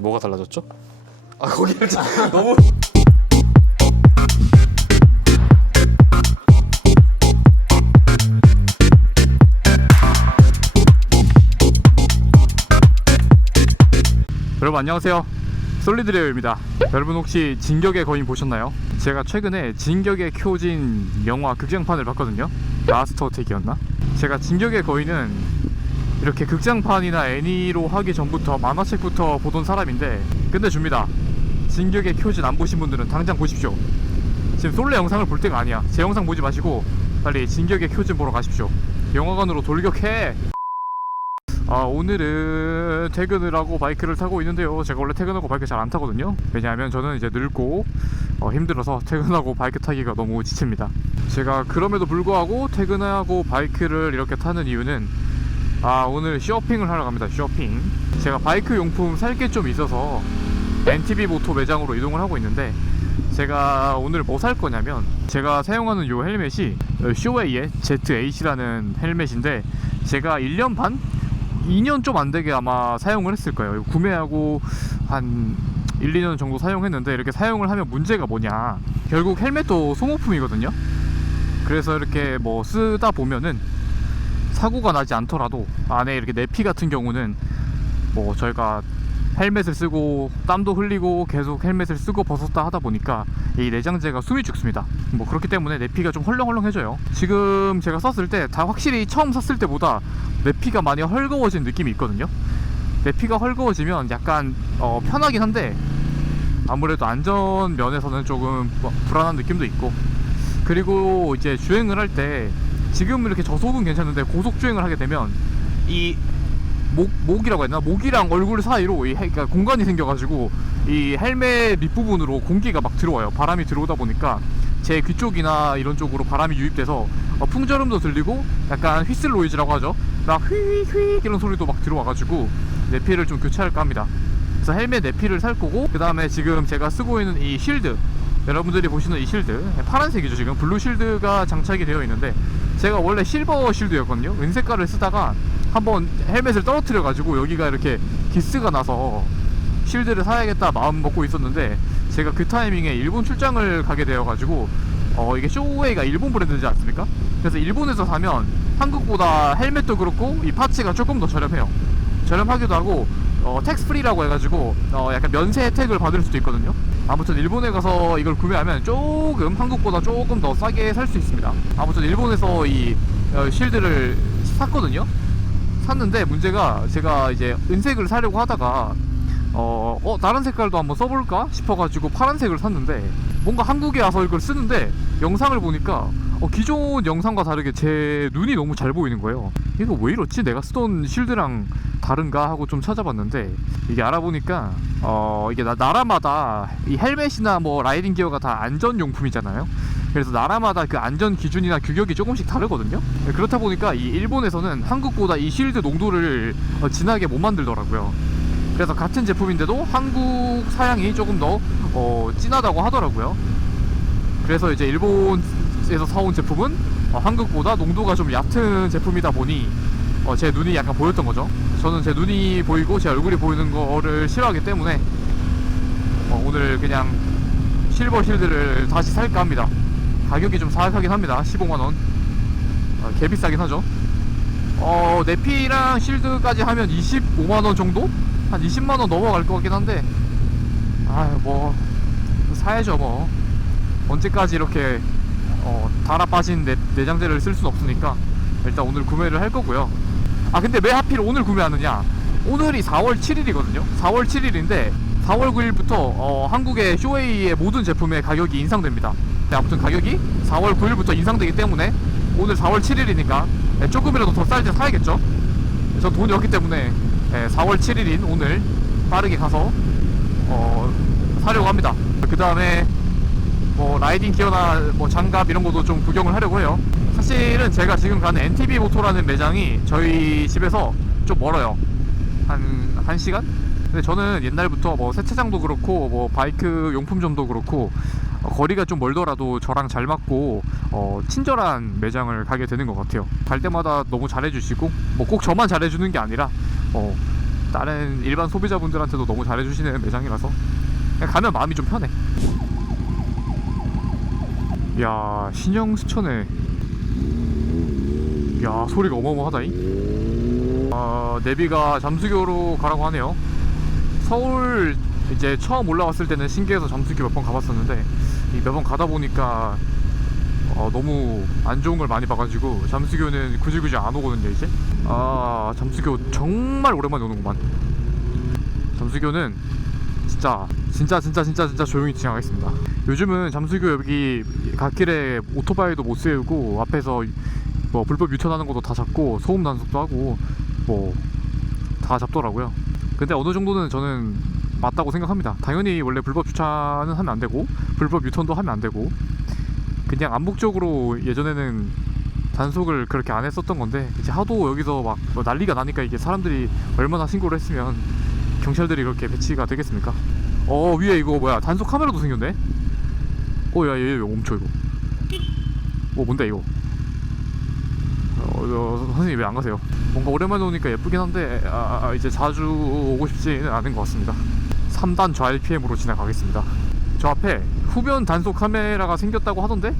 뭐가 달라졌죠? 아 거기를 자- 너무 여러분 안녕하세요 솔리드레어입니다 여러분 혹시 진격의 거인 보셨나요? 제가 최근에 진격의 켜진 영화 극장판을 봤거든요 라스트 어택이었나? 제가 진격의 거인은 이렇게 극장판이나 애니로 하기 전부터 만화책부터 보던 사람인데 끝내줍니다. 진격의 켜진 안 보신 분들은 당장 보십시오. 지금 솔레 영상을 볼 때가 아니야. 제 영상 보지 마시고 빨리 진격의 켜진 보러 가십시오. 영화관으로 돌격해! 아 오늘은 퇴근을 하고 바이크를 타고 있는데요. 제가 원래 퇴근하고 바이크 잘 안 타거든요. 왜냐하면 저는 이제 늙고 어, 힘들어서 퇴근하고 바이크 타기가 너무 지칩니다. 제가 그럼에도 불구하고 퇴근하고 바이크를 이렇게 타는 이유는 아 오늘 쇼핑을 하러 갑니다. 쇼핑. 제가 바이크 용품 살 게 좀 있어서 NTB 모토 매장으로 이동을 하고 있는데 제가 오늘 뭐 살 거냐면 제가 사용하는 요 헬멧이 어, 쇼웨이의 Z8이라는 헬멧인데 제가 1년 반? 2년 좀 안 되게 아마 사용을 했을 거예요. 구매하고 한 1, 2년 정도 사용했는데 이렇게 사용을 하면 문제가 뭐냐. 결국 헬멧도 소모품이거든요. 그래서 이렇게 뭐 쓰다 보면은 사고가 나지 않더라도 안에 이렇게 내피 같은 경우는 뭐 저희가 헬멧을 쓰고 땀도 흘리고 계속 헬멧을 쓰고 벗었다 하다 보니까 이 내장재가 숨이 죽습니다. 뭐 그렇기 때문에 내피가 좀 헐렁헐렁해져요. 지금 제가 썼을 때 다 확실히 처음 샀을 때보다 내피가 많이 헐거워진 느낌이 있거든요. 내피가 헐거워지면 약간 어, 편하긴 한데 아무래도 안전 면에서는 조금 뭐 불안한 느낌도 있고 그리고 이제 주행을 할때 지금 이렇게 저속은 괜찮은데 고속 주행을 하게 되면 이 목, 목이라고 했나? 목이랑 얼굴 사이로 이 헬- 그러니까 공간이 생겨가지고 이 헬멧 밑부분으로 공기가 막 들어와요. 바람이 들어오다 보니까 제 귀 쪽이나 이런 쪽으로 바람이 유입돼서 어, 풍절음도 들리고 약간 휘슬 노이즈라고 하죠. 막 휘휘 이런 소리도 막 들어와가지고 내피를 좀 교체할까 합니다. 그래서 헬멧 내피를 살 거고 그 다음에 지금 제가 쓰고 있는 이 실드 여러분들이 보시는 이 실드 파란색이죠 지금 블루 실드가 장착이 되어 있는데 제가 원래 실버 실드였거든요 은색깔을 쓰다가 한번 헬멧을 떨어뜨려 가지고 여기가 이렇게 기스가 나서 실드를 사야겠다 마음 먹고 있었는데 제가 그 타이밍에 일본 출장을 가게 되어 가지고 어 이게 쇼웨이가 일본 브랜드지 않습니까? 그래서 일본에서 사면 한국보다 헬멧도 그렇고 이 파츠가 조금 더 저렴해요 저렴하기도 하고 어, 텍스 프리라고 해가지고 어, 약간 면세 혜택을 받을 수도 있거든요. 아무튼 일본에 가서 이걸 구매하면 조금 한국보다 조금 더 싸게 살 수 있습니다. 아무튼 일본에서 이 어, 실드를 샀거든요. 샀는데 문제가 제가 이제 은색을 사려고 하다가 어, 어 다른 색깔도 한번 써볼까 싶어가지고 파란색을 샀는데 뭔가 한국에 와서 이걸 쓰는데 영상을 보니까 어, 기존 영상과 다르게 제 눈이 너무 잘 보이는 거예요. 이거 왜 이렇지? 내가 쓰던 실드랑 다른가 하고 좀 찾아봤는데 이게 알아보니까 어 이게 나, 나라마다 이 헬멧이나 뭐 라이딩 기어가 다 안전 용품이잖아요. 그래서 나라마다 그 안전 기준이나 규격이 조금씩 다르거든요. 그렇다 보니까 이 일본에서는 한국보다 이 실드 농도를 어, 진하게 못 만들더라고요. 그래서 같은 제품인데도 한국 사양이 조금 더 어, 진하다고 하더라고요. 그래서 이제 일본 에서 사온 제품은 어, 한국보다 농도가 좀 얕은 제품이다 보니 어, 제 눈이 약간 보였던 거죠. 저는 제 눈이 보이고 제 얼굴이 보이는 거를 싫어하기 때문에 어, 오늘 그냥 실버 실드를 다시 살까 합니다. 가격이 좀 사악하긴 합니다. 15만 원. 어, 개 비싸긴 하죠. 어, 내피랑 실드까지 하면 25만 원 정도? 한 20만 원 넘어갈 것 같긴 한데 아유 뭐 사야죠 뭐 언제까지 이렇게 어, 달아 빠진 내, 내장재를 쓸 수는 없으니까 일단 오늘 구매를 할 거고요. 아 근데 왜 하필 오늘 구매하느냐? 오늘이 4월 7일이거든요. 4월 7일인데 4월 9일부터 어, 한국의 쇼웨이의 모든 제품의 가격이 인상됩니다. 네, 아무튼 가격이 4월 9일부터 인상되기 때문에 오늘 4월 7일이니까 조금이라도 더쌀때 사야겠죠? 저 돈이 없기 때문에 예, 4월 7일인 오늘 빠르게 가서 어, 사려고 합니다. 그 다음에 뭐 라이딩 기어나 뭐 장갑 이런 것도 좀 구경을 하려고 해요. 사실은 제가 지금 가는 NTB 모토라는 매장이 저희 집에서 좀 멀어요. 한, 한 시간? 근데 저는 옛날부터 뭐 세차장도 그렇고 뭐 바이크 용품점도 그렇고 어, 거리가 좀 멀더라도 저랑 잘 맞고 어, 친절한 매장을 가게 되는 것 같아요. 갈 때마다 너무 잘해주시고 뭐 꼭 저만 잘해주는 게 아니라 어, 다른 일반 소비자분들한테도 너무 잘해주시는 매장이라서 가면 마음이 좀 편해. 야 신형 스천에 야 소리가 어마어마하다잉. 아 내비가 잠수교로 가라고 하네요. 서울 이제 처음 올라왔을 때는 신기해서 잠수교 몇 번 가봤었는데 몇 번 가다 보니까 어, 너무 안 좋은 걸 많이 봐가지고 잠수교는 굳이 굳이 안 오거든요 이제 아 잠수교 정말 오랜만에 오는구만 잠수교는 진짜 진짜 진짜 진짜 진짜 조용히 지나가겠습니다. 요즘은 잠수교 여기 갓길에 오토바이도 못 세우고 앞에서 뭐 불법 유턴하는 것도 다 잡고 소음 단속도 하고 뭐 다 잡더라고요. 근데 어느 정도는 저는 맞다고 생각합니다. 당연히 원래 불법 주차는 하면 안 되고 불법 유턴도 하면 안 되고 그냥 암묵적으로 예전에는 단속을 그렇게 안 했었던 건데 이제 하도 여기서 막뭐 난리가 나니까 이게 사람들이 얼마나 신고를 했으면 경찰들이 그렇게 배치가 되겠습니까? 어 위에 이거 뭐야 단속 카메라도 생겼네? 어야얘 왜 멈춰 이거? 어 뭔데 이거? 어, 어, 선생님 왜 안 가세요? 뭔가 오랜만에 오니까 예쁘긴 한데 아, 아, 이제 자주 오고 싶지는 않은 것 같습니다. 3단 좌 PM으로 지나가겠습니다. 저 앞에 후변 단속 카메라가 생겼다고 하던데?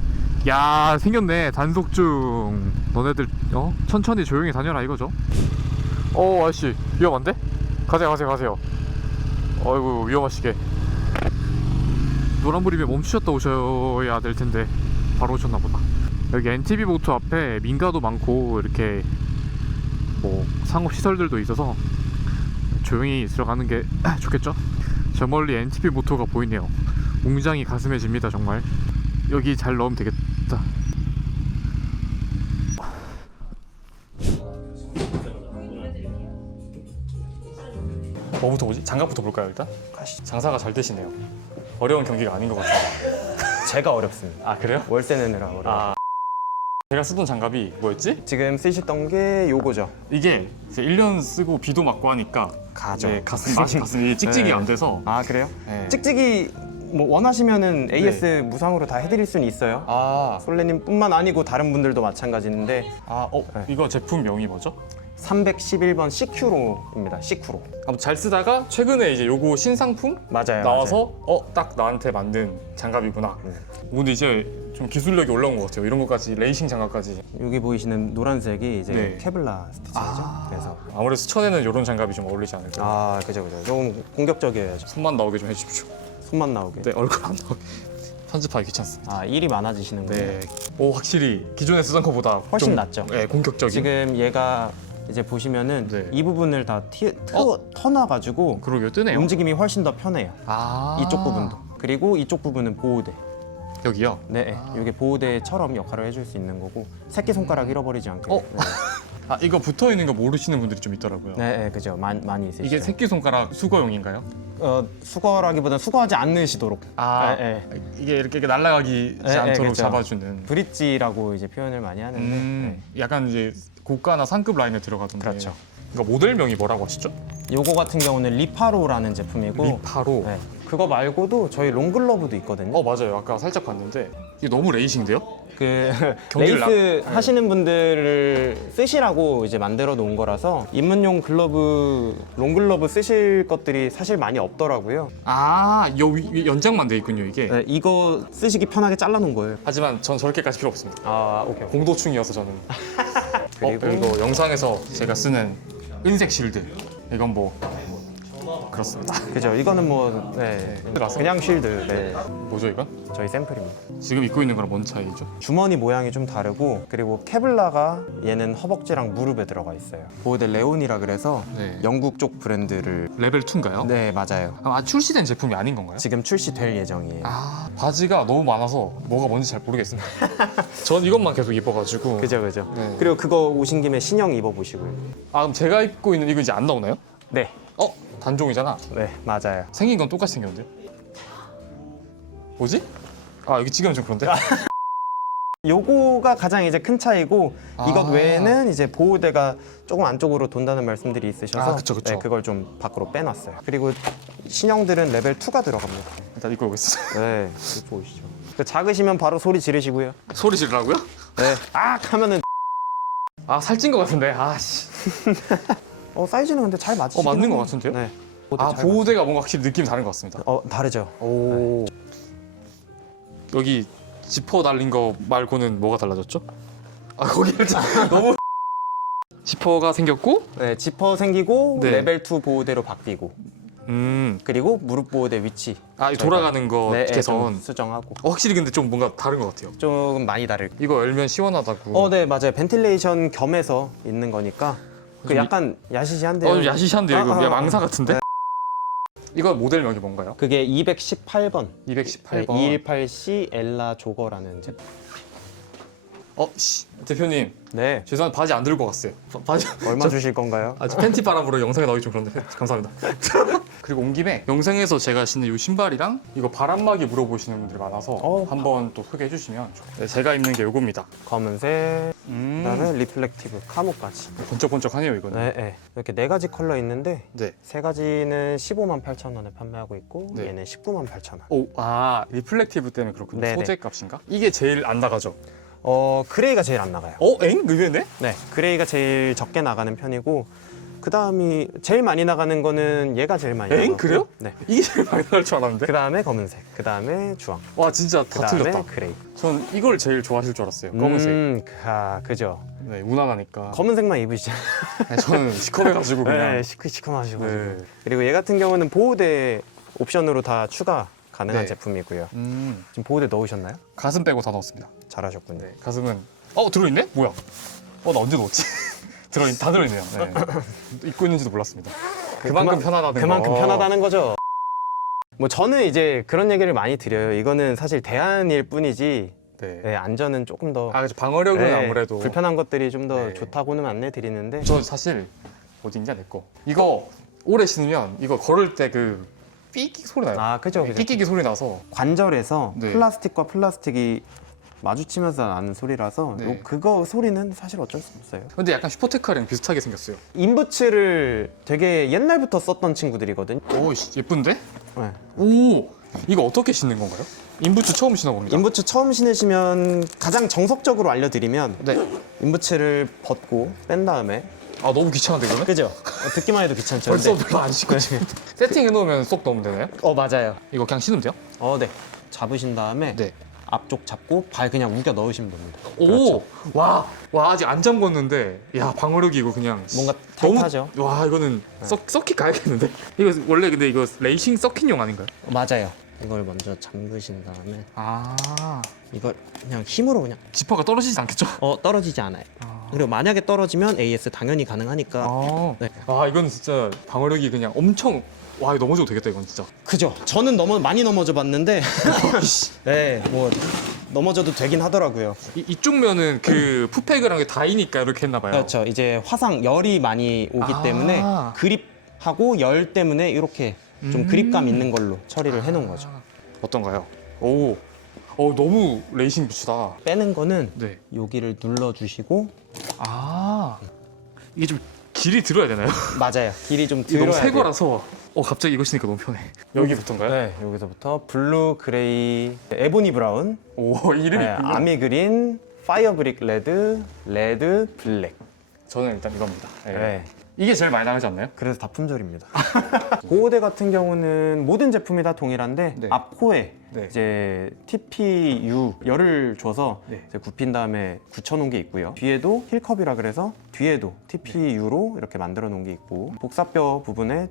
야 생겼네 단속 중 너네들 어 천천히 조용히 다녀라 이거죠? 어 아저씨 위험한데? 가세요 가세요 가세요. 어이구 위험하시게. 노란불이면 멈추셨다 오셔야 될 텐데 바로 오셨나 보다. 여기 NTV 보트 앞에 민가도 많고 이렇게 뭐 상업 시설들도 있어서 조용히 들어가는 게 좋겠죠? 저 멀리 NTV 모토가 보이네요. 웅장이 가슴에 집니다 정말. 여기 잘 넣으면 되겠다 뭐부터 보지? 장갑부터 볼까요 일단? 장사가 잘 되시네요 어려운 경기가 아닌 것 같아요 제가 어렵습니다. 아 그래요? 월세 내느라 어려워. 아 제가 쓰던 장갑이 뭐였지? 지금 쓰시던 게 요거죠. 이게 이제 1년 쓰고 비도 맞고 하니까 가죠. 네, 가슴 맛이 가슴이 찍찍이 네. 안 돼서 아 그래요? 네. 찍찍이 뭐 원하시면은 AS 무상으로 다 해드릴 수는 있어요. 아, 솔레님뿐만 아니고 다른 분들도 마찬가지인데 아, 어, 네. 이거 제품 명이 뭐죠? 311번 CQ로입니다. CQ로. 아무튼 잘 쓰다가 최근에 이제 요거 신상품 맞아요. 나와서 어 딱 나한테 맞는 장갑이구나. 네. 근데 이제 좀 기술력이 올라온 것 같아요. 이런 것까지 레이싱 장갑까지. 여기 보이시는 노란색이 이제 네. 케블라 스티치죠. 아. 그래서 아무래도 스천에는 이런 장갑이 좀 어울리지 않을까. 아 그죠 그죠. 조금 공격적이어야죠. 손만 나오게 좀 해주십시오. 손만 나오게. 네 얼굴 안 나오게. 편집하기 귀찮습니다. 아 일이 많아지시는군요. 네. 오 확실히 기존에 쓰던 것보다 훨씬 좀, 낫죠. 네 공격적인. 지금 얘가 이제 보시면은 네. 이 부분을 다 티, 트, 어? 터놔가지고 그러게요 뜨네요. 움직임이 훨씬 더 편해요. 아 이쪽 부분도. 그리고 이쪽 부분은 보호대. 여기요. 네, 이게 보호대처럼 역할을 해줄 수 있는 거고 새끼 손가락 잃어버리지 않게. 어? 아 이거 붙어 있는 거 모르시는 분들이 좀 있더라고요. 네, 네, 그죠. 많이 많이 있으시죠. 이게 새끼 손가락 수거용인가요? 어, 수거라기보다 수거하지 않으시도록. 아 네, 네. 이게 이렇게 날아가기 네, 네, 않도록 그쵸. 잡아주는. 브릿지라고 이제 표현을 많이 하는데. 음, 약간 이제 고가나 상급 라인에 들어가던데. 그렇죠. 그러니까 모델명이 뭐라고 하시죠? 네. 요거 같은 경우는 리파로라는 제품이고. 리파로. 네. 그거 말고도 저희 롱글러브도 있거든요. 어 맞아요. 아까 살짝 봤는데 이게 너무 레이싱데요? 그 경기를 레이스 나- 네. 하시는 분들을 쓰시라고 이제 만들어 놓은 거라서 입문용 글러브 롱글러브 쓰실 것들이 사실 많이 없더라고요. 아, 요 위- 위- 연장만 돼 있군요 이게. 네, 이거 쓰시기 편하게 잘라 놓은 거예요. 하지만 전 저렇게까지 필요 없습니다. 아 오케이. 공도충이어서 저는. 그리고- 어, 그리고 영상에서 제가 쓰는 은색 실드. 이건 뭐 그렇습니다. 그죠. 이거는 뭐 네, 그냥 쉴드. 네, 뭐죠 이건? 저희 샘플입니다. 지금 입고 있는 거랑 뭔 차이죠? 주머니 모양이 좀 다르고 그리고 케블라가 얘는 허벅지랑 무릎에 들어가 있어요. 보호대 레온이라 그래서 네. 영국 쪽 브랜드를 레벨 2인가요? 네 맞아요. 아 출시된 제품이 아닌 건가요? 지금 출시될 예정이에요. 아 바지가 너무 많아서 뭐가 뭔지 잘 모르겠습니다. 전 이것만 계속 입어가지고. 그죠 그죠. 네. 그리고 그거 오신 김에 신형 입어 보시고요. 아 그럼 제가 입고 있는 이거 이제 안 나오나요? 네, 어 단종이잖아. 네 맞아요. 생긴 건 똑같이 생겼는데. 뭐지? 아 여기 찍으면 좀 그런데. 요거가 가장 이제 큰 차이고 이것 아. 외에는 이제 보호대가 조금 안쪽으로 돈다는 말씀들이 있으셔서 아, 그쵸, 그쵸. 네, 그걸 좀 밖으로 빼놨어요. 그리고 신형들은 레벨 2가 들어갑니다. 일단 입고 오겠어. 네, 이거 보이시죠? 그 작으시면 바로 소리 지르시고요. 소리 지르라고요? 네, 아 하면은 아 살찐 것 같은데. 아씨. 어 사이즈는 근데 잘 맞으시긴 어, 맞는 것. 같은데요? 네. 아 잘 보호대가 뭔가 확실히 느낌이 다른 것 같습니다. 맞- 어 다르죠. 오. 여기 지퍼 달린 거 말고는 뭐가 달라졌죠? 아 거기를 좀 너무 지퍼가 생겼고, 네 지퍼 생기고 네. 레벨 2 보호대로 바뀌고 음, 그리고 무릎 보호대 위치 아 이 저희가- 돌아가는 거 네, 좀 개선. 수정하고 어, 확실히 근데 좀 뭔가 다른 것 같아요. 조금 많이 다를. 이거 열면 시원하다고. 어, 네 맞아요. 벤틸레이션 겸해서 있는 거니까 그좀 약간 야시시한데요. 어, 좀 야시시한데 이거 아, 아, 아. 망사 같은데? 네. 이거 모델명이 뭔가요? 그게 218번. 218번. 218C 엘라 조거라는 제품. 어, 씨, 대표님 네. 죄송한데 바지 안 들고 갔어요. 바- 바지 얼마 주실 건가요? 아주 팬티 바람으로 영상에 나오기 좀 그런데 감사합니다. 그리고 온 김에 영상에서 제가 신는 이 신발이랑 이거 바람막이 물어보시는 분들이 많아서 어. 한번 또 소개해 주시면 좋겠어요. 네, 제가 입는 게 이겁니다. 검은색, 음, 그다음에 리플렉티브 카모까지. 번쩍번쩍하네요 이거는. 네, 네. 이렇게 네 가지 컬러 있는데 네. 세 가지는 15만 8천 원에 판매하고 있고 네. 얘는 19만 8천 원. 오, 아 리플렉티브 때문에 그렇군요. 네네. 소재 값인가? 이게 제일 안 나가죠. 어 그레이가 제일 안 나가요. 어, 엥? 의외네? 네, 그레이가 제일 적게 나가는 편이고 그 다음이 제일 많이 나가는 거는 얘가 제일 많이 엥? 나가고 그래요? 네. 이게 제일 많이 나갈 줄 알았는데. 그 다음에 검은색, 그 다음에 주황, 와 진짜 그 다 다음에 틀렸다. 그레이. 전 이걸 제일 좋아하실 줄 알았어요. 검은색. 음, 아, 그죠. 네, 무난하니까. 검은색만 입으시잖아요. 네, 저는 시커매가지고 그냥. 네, 시크 시커마시고. 네. 그리고 얘 같은 경우는 보호대 옵션으로 다 추가 가능한 네. 제품이고요. 음, 지금 보호대 넣으셨나요? 가슴 빼고 다 넣었습니다. 잘하셨군요. 네, 가슴은 어 들어있네? 뭐야? 어 나 언제 넣었지? 들어있 다 들어있네요. 네. 입고 있는지도 몰랐습니다. 그만큼 그만- 편하다는 그만큼 거. 편하다는 거죠. 뭐 저는 이제 그런 얘기를 많이 드려요. 이거는 사실 대안일 뿐이지 네. 네, 안전은 조금 더 아 그렇죠. 방어력은 네, 아무래도 불편한 것들이 좀 더 네. 좋다고는 안내 드리는데 저 사실 내 거. 이거 오래 신으면 이거 걸을 때 그 삐끼 소리 나요. 아 그죠 그죠 삐끼기 소리 나서 관절에서 네. 플라스틱과 플라스틱이 마주치면서 나는 소리라서 네. 요, 그거 소리는 사실 어쩔 수 없어요. 근데 약간 슈퍼테카랑 비슷하게 생겼어요. 인부츠를 되게 옛날부터 썼던 친구들이거든요. 오 씨, 예쁜데? 네. 오 이거 어떻게 신는 건가요? 인부츠 처음 신어봅니다. 인부츠 처음 신으시면 가장 정석적으로 알려드리면 네. 인부츠를 벗고 뺀 다음에 아 너무 귀찮은데 그러면? 그죠? 어, 듣기만 해도 귀찮죠. 벌써 근데- 별로 안 신고 세팅해 놓으면 쏙 넣으면 되나요? 어 맞아요. 이거 그냥 신으면 돼요? 어 네. 잡으신 다음에 네. 앞쪽 잡고 발 그냥 우겨 넣으시면 됩니다. 그렇죠. 오, 와, 와 아직 안 잠궜는데, 야 방어력이 이거 그냥 뭔가 너무- 타이트하죠? 와 이거는 서, 서킷 가야겠는데? 이거 원래 근데 이거 레이싱 서킷용 아닌가요? 어, 맞아요. 이걸 먼저 잠그신 다음에 아, 이걸 그냥 힘으로 그냥 지퍼가 떨어지지 않겠죠? 어 떨어지지 않아요. 아, 그리고 만약에 떨어지면 AS 당연히 가능하니까 아, 네. 아 이건 진짜 방어력이 그냥 엄청 와 이거 넘어져도 되겠다 이건 진짜. 그죠? 저는 넘어 많이 넘어져 봤는데 네, 뭐 넘어져도 되긴 하더라고요. 이, 이쪽 면은 그 푸팩이랑 게 다이니까 이렇게 했나 봐요. 그렇죠. 이제 화상 열이 많이 오기 아. 때문에 그립하고 열 때문에 이렇게 좀 음. 그립감 있는 걸로 처리를 해놓은 거죠. 아, 어떤가요? 오, 어 너무 레이싱 부츠다. 빼는 거는 네. 여기를 눌러주시고 아, 이게 좀 길이 들어야 되나요? 맞아요. 길이 좀 이거 너무 들어야 새 돼요. 거라서 어 갑자기 이거 신니까 너무 편해. 여기부터인가요? 네, 여기서부터 블루, 그레이, 에보니 브라운, 오 이름이 네, 있군요. 아미 그린, 파이어 브릭 레드, 레드, 블랙. 저는 일단 이겁니다. 네. 네. 이게 제일 많이 나가지 않나요? 그래서 다 품절입니다. 보호대 같은 경우는 모든 제품이 다 동일한데 네. 앞코에 네. 이제 TPU 열을 줘서 네. 이제 굽힌 다음에 굳혀놓은 게 있고요. 뒤에도 힐컵이라 그래서 뒤에도 TPU로 이렇게 만들어 놓은 게 있고 복사뼈 부분에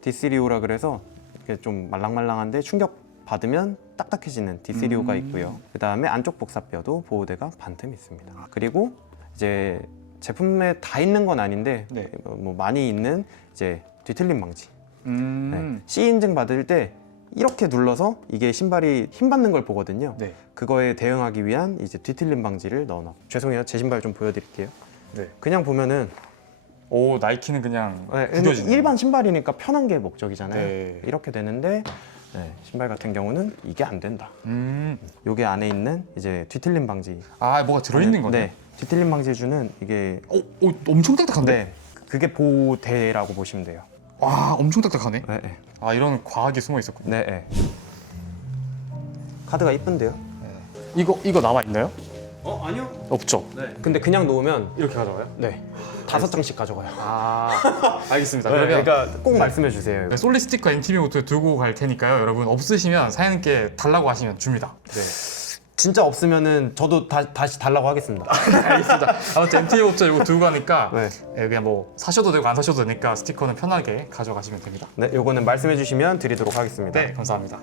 D3O, D3O라 그래서 이렇게 좀 말랑말랑한데 충격 받으면 딱딱해지는 D3O가 음. 있고요. 그 다음에 안쪽 복사뼈도 보호대가 반틈 있습니다. 그리고 이제 제품에 다 있는 건 아닌데 네. 뭐 많이 있는 이제 뒤틀림 방지. 음. 네. C 인증 받을 때 이렇게 눌러서 이게 신발이 힘 받는 걸 보거든요. 네. 그거에 대응하기 위한 이제 뒤틀림 방지를 넣어놔. 죄송해요. 제 신발 좀 보여드릴게요. 네. 그냥 보면은 오 나이키는 그냥 네, 구겨지네요. 일반 신발이니까 편한 게 목적이잖아요. 네. 이렇게 되는데 네, 신발 같은 경우는 이게 안 된다. 음. 요게 안에 있는 이제 뒤틀림 방지. 아 뭐가 들어있는 거네. 네. 뒤틀림 방지해주는 이게 오, 오 엄청 딱딱한데. 네. 그게 보호대라고 보시면 돼요. 와 엄청 딱딱하네. 네, 네. 아 이런 과학이 숨어 있었군요. 네, 네. 카드가 이쁜데요? 이거 이거 남아 있나요? 어 아니요. 없죠. 네. 근데 그냥 놓으면 이렇게 가져가요? 네. 다섯 장씩 가져가요. 아 알겠습니다. 네, 그러면 그러니까 꼭 말씀해 주세요. 네, 솔리 스티커 MTB 노트 들고 갈 테니까요. 여러분 없으시면 사장님께 달라고 하시면 줍니다. 네. 진짜 없으면은 저도 다, 다시 달라고 하겠습니다. 알겠습니다. 아무튼 MTB 노트 이거 들고 가니까 네. 예, 그냥 뭐 사셔도 되고 안 사셔도 되니까 스티커는 편하게 가져가시면 됩니다. 네, 요거는 말씀해 주시면 드리도록 하겠습니다. 네, 감사합니다.